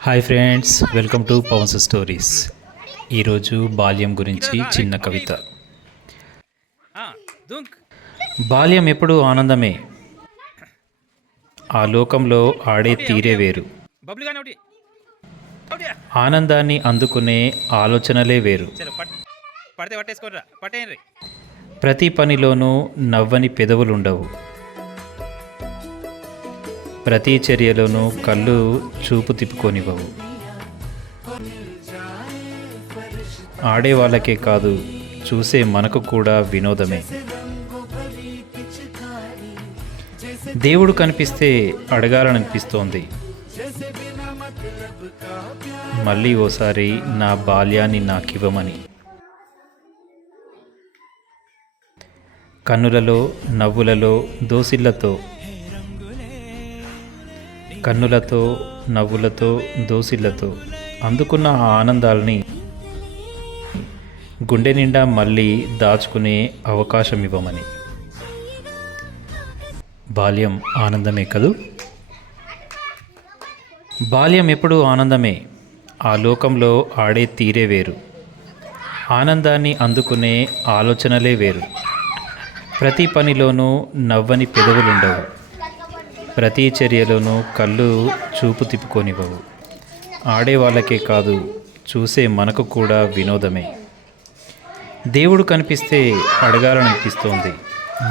Hi friends welcome to Pavan's stories ఈరోజు బాల్యం గురించి చిన్న కవిత. బాల్యం ఎప్పుడూ ఆనందమే. ఆ లోకంలో ఆడే తీరే వేరు. ఆనందాన్ని అందుకునే ఆలోచనలే వేరు. ప్రతి పనిలోనూ నవ్వని పెదవులుండవు. ప్రతి చర్యలోనూ కళ్ళు చూపు తిప్పుకొనివ్వవు. ఆడే వాళ్ళకే కాదు చూసే మనకు కూడా వినోదమే. దేవుడు కనిపిస్తే అడగాలనిపిస్తోంది. మళ్ళీ ఓసారి నా బాల్యాన్ని నాకివ్వమని. కన్నులలో నవ్వులలో దోసిళ్ళతో కన్నులతో నవ్వులతో దోసిళ్ళతో అందుకున్న ఆ ఆనందాల్ని గుండె నిండా మళ్ళీ దాచుకునే అవకాశం ఇవ్వమని. బాల్యం ఆనందమే కదూ? బాల్యం ఎప్పుడూ ఆనందమే. ఆ లోకంలో ఆడే తీరే వేరు. ఆనందాన్ని అందుకునే ఆలోచనలే వేరు. ప్రతి పనిలోనూ నవ్వని పెదవులుండవు. ప్రతి చర్యలోనూ కళ్ళు చూపు తిప్పుకొనివ్వవు. ఆడేవాళ్ళకే కాదు చూసే మనకు కూడా వినోదమే. దేవుడు కనిపిస్తే అడగాలనిపిస్తోంది.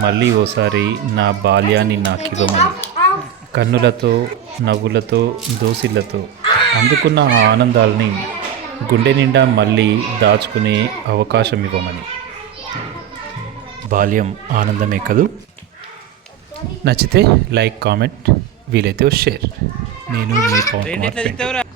మళ్ళీ ఓసారి నా బాల్యాన్ని నాకివ్వమని. కన్నులతో నవ్వులతో దోసిళ్ళతో అందుకున్న ఆ ఆనందాల్ని గుండె నిండా మళ్ళీ దాచుకునే అవకాశం ఇవ్వమని. బాల్యం ఆనందమే కదూ? నచ్చితే లైక్ కామెంట్ వీలైతే షేర్. నేను మీ పవన్ కుమార్